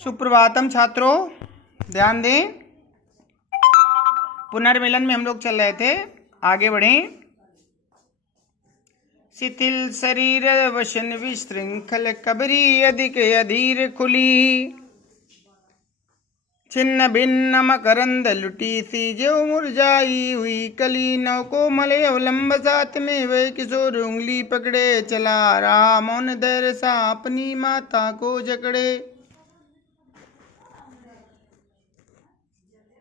सुप्रभातम छात्रों, ध्यान दें। पुनर्मिलन में हम लोग चल रहे थे, आगे बढ़ें। शिथिल शरीर वशन विशृंखल कबरी अधिक अधीर खुली, छिन्न भिन्न मकरंद लुटी सी जो मुरझाई हुई कली। नौ कोमल अवलंब साथ में वह किशोर उंगली पकड़े चला रहा, मौन धैर्य सा अपनी माता को जकड़े।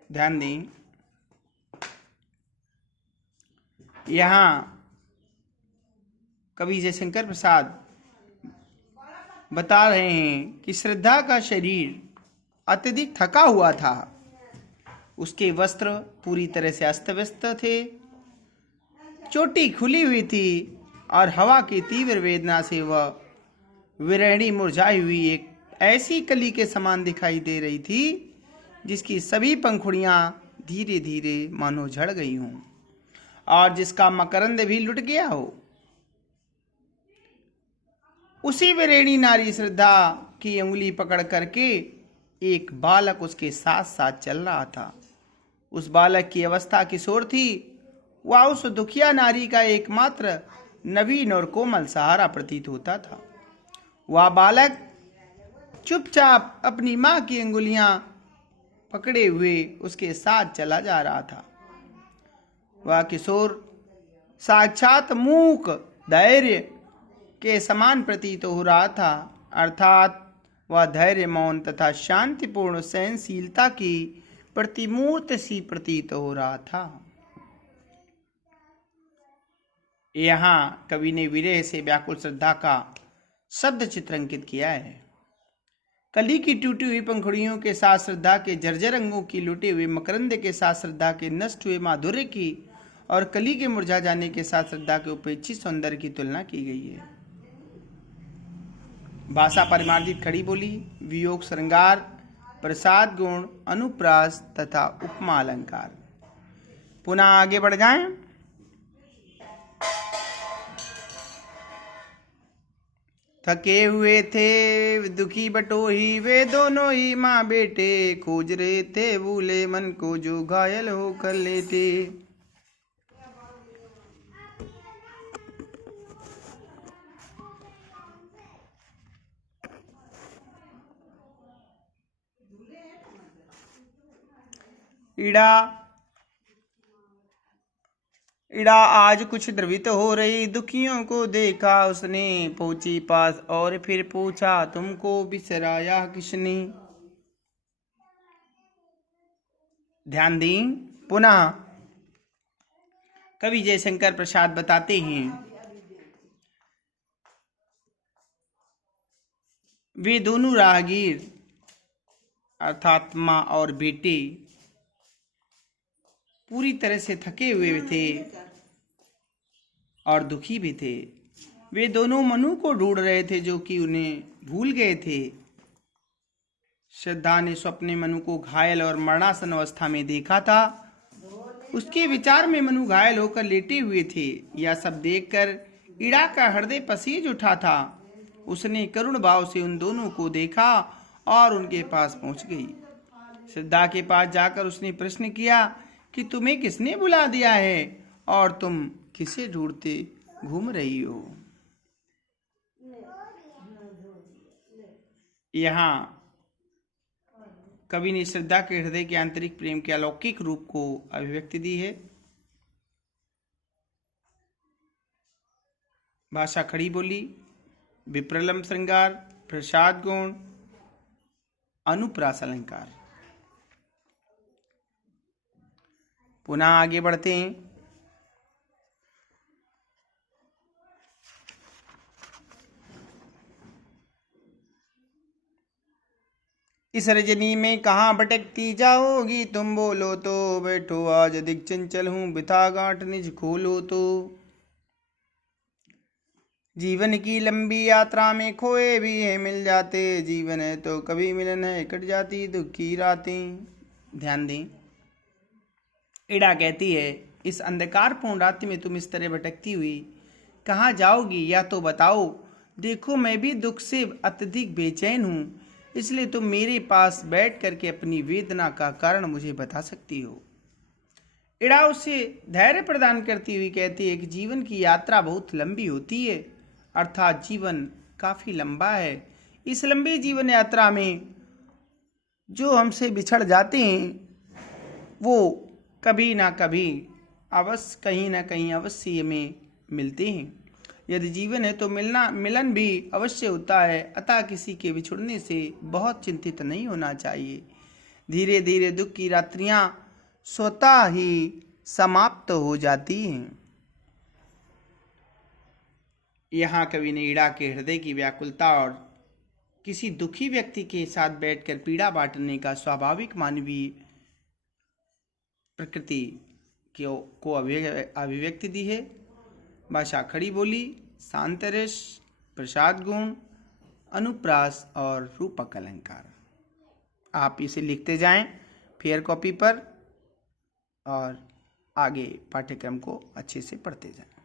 ध्यान दें, यहाँ कवि जयशंकर प्रसाद बता रहे हैं कि श्रद्धा का शरीर अत्यधिक थका हुआ था, उसके वस्त्र पूरी तरह से अस्त व्यस्त थे, चोटी खुली हुई थी और हवा की तीव्र वेदना से वह विरहणी मुरझाई हुई एक ऐसी कली के समान दिखाई दे रही थी जिसकी सभी पंखुड़ियां धीरे धीरे मानो झड़ गई हों और जिसका मकरंद भी लुट गया हो। उसी विरहणी नारी श्रद्धा की उंगली पकड़ करके एक बालक उसके साथ साथ चल रहा था। उस बालक की अवस्था किशोर थी। वह उस दुखिया नारी का एकमात्र नवीन और कोमल सहारा प्रतीत होता था। वह बालक चुपचाप अपनी मां की अंगुलियां पकड़े हुए उसके साथ चला जा रहा था। वह किशोर साक्षात मूक धैर्य के समान प्रतीत हो रहा था, अर्थात वह धैर्य, मौन तथा शांतिपूर्ण सहनशीलता की प्रतिमूर्ति सी प्रतीत हो रहा था। यहाँ कवि ने विरह से व्याकुल श्रद्धा का शब्द चित्र अंकित किया है। कली की टूटी हुई पंखुड़ियों के साथ श्रद्धा के जर्जर अंगों की लुटे हुए मकरंद के साथ श्रद्धा के नष्ट हुए माधुर्य की और कली के मुरझा जाने के साथ श्रद्धा के उपेक्षित सौंदर्य की तुलना की गई है। भाषा परिमार्जित खड़ी बोली, वियोग श्रृंगार, प्रसाद गुण, अनुप्रास तथा उपमा अलंकार। पुनः आगे बढ़ जाएं। थके हुए थे दुखी बटोही वे दोनों ही माँ बेटे, खोज रहे थे भूले मन को जो घायल होकर लेते। इड़ा आज कुछ द्रवित हो रही, दुखियों को देखा उसने, पहुंची पास और फिर पूछा तुमको बिसराया किसने। ध्यान दें। पुनः कवि जयशंकर प्रसाद बताते हैं, वे दोनों राहगीर अर्थात माँ और बेटे पूरी तरह से थके हुए थे और दुखी भी थे। वे दोनों मनु को ढूंढ रहे थे जो कि उन्हें भूल गए थे। श्रद्धा ने स्वप्ने मनु को घायल और मरणासन अवस्था में देखा था। उसके विचार में मनु घायल होकर लेटे हुए थे। यह सब देखकर इड़ा का हृदय पसीज उठा था। उसने करुण भाव से उन दोनों को देखा और उनके पास पहुंच गई। श्रद्धा के पास जाकर उसने प्रश्न किया कि तुम्हें किसने बुला दिया है और तुम किसे ढूंढते घूम रही हो। यहाँ कवि ने श्रद्धा के हृदय के आंतरिक प्रेम के अलौकिक रूप को अभिव्यक्ति दी है। भाषा खड़ी बोली, विप्रलंब श्रृंगार, प्रसाद गुण, अनुप्रास अलंकार। पुनः आगे बढ़ते हैं। इस रजनी में कहाँ भटकती जाओगी तुम, बोलो तो बैठो आज अधिक चंचल हूं, बिथा गांठ निज खोलो तो। जीवन की लंबी यात्रा में खोए भी है मिल जाते, जीवन है तो कभी मिलन है कट जाती दुख की रातें। ध्यान दें। इड़ा कहती है, इस अंधकारपूर्ण रात्रि में तुम इस तरह भटकती हुई कहाँ जाओगी, या तो बताओ। देखो मैं भी दुख से अत्यधिक बेचैन हूँ। इसलिए तुम मेरे पास बैठ करके अपनी वेदना का कारण मुझे बता सकती हो। इड़ा उसे धैर्य प्रदान करती हुई कहती है कि जीवन की यात्रा बहुत लंबी होती है, अर्थात जीवन काफी लंबा है। इस लंबी जीवन यात्रा में जो हमसे बिछड़ जाते हैं वो कभी ना कभी अवश्य कहीं ना कहीं अवश्य हमें मिलते हैं। यदि जीवन है तो मिलन भी अवश्य होता है, अतः किसी के बिछुड़ने से बहुत चिंतित नहीं होना चाहिए। धीरे धीरे दुख की रात्रियां स्वतः ही समाप्त हो जाती हैं। यहाँ कवि ने इड़ा के हृदय की व्याकुलता और किसी दुखी व्यक्ति के साथ बैठकर पीड़ा बांटने का स्वाभाविक मानवीय प्रकृति को अभिव्यक्ति दी है। भाषा खड़ी बोली, शांत रस, प्रसाद गुण, अनुप्रास और रूपक अलंकार। आप इसे लिखते जाएं फेयर कॉपी पर और आगे पाठ्यक्रम को अच्छे से पढ़ते जाएं।